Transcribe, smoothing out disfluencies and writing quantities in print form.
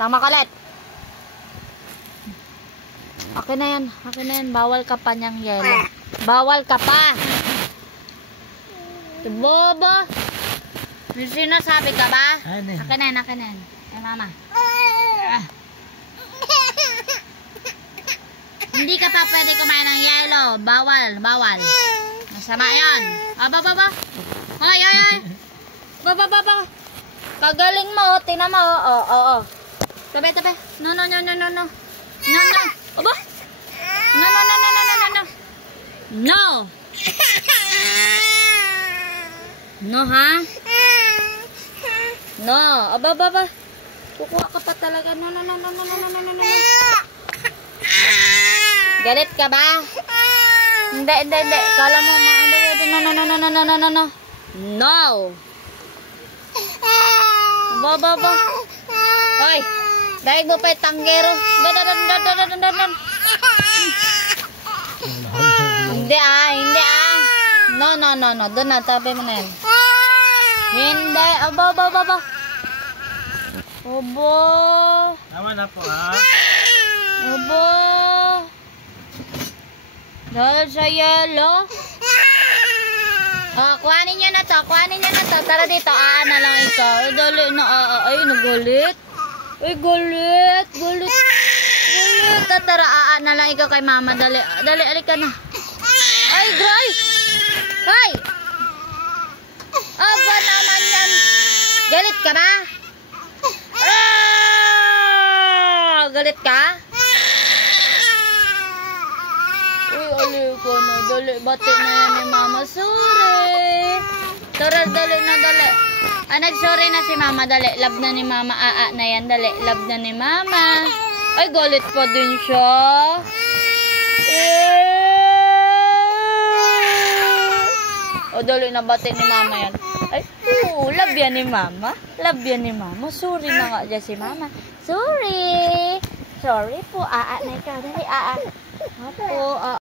Tama ka ulit. Akin na yan. Akin na yan. Bawal ka pa niyang yelo. Bawal ka pa. Bobo. May sinasabi ka ba? Akin na yan. Akin na yan. Ay, mama. Hindi ka pa pwede kumain ng yelo. Bawal. Bawal. Masama yan. Aba. Ay. Baba. Kagaling mo. Tingnan mo. Oo. Tabi. No. No. Aba. No. No. No, ha? No. Aba. Kukuha ka pa talaga. No. Galit ka ba? Hindi. Kala mo, no. No. Baba. Hoy, dahil mo pa yung tanggero. Hindi ah. No. Doon na, tabi mo na yan. Hindi. Aba. Obo. Tama na po, ha? Obo. Dahil sa yelo. Kuhanin nyo na to. Tara dito. Na lang ikaw. Ay, dali na. Ay, nagalit. Ay, galit. Tara, na lang ikaw kay mama. Dali, alika na. Ay, gray. Hay. Aba naman yan. Galit ka ba? Galit ka? Uy, alika na. Dali, bati na yan ni mama. Sorry. Tara, dali. Nag-sorry na si mama. Dali, love na ni mama. Na yan. Dali, love na ni mama. Ay, galit pa din siya. Dali na bati ni mama yan. Ay, love yan ni mama. Sorry na nga dyan si mama. Sorry po, na ikaw. Dali, Apo,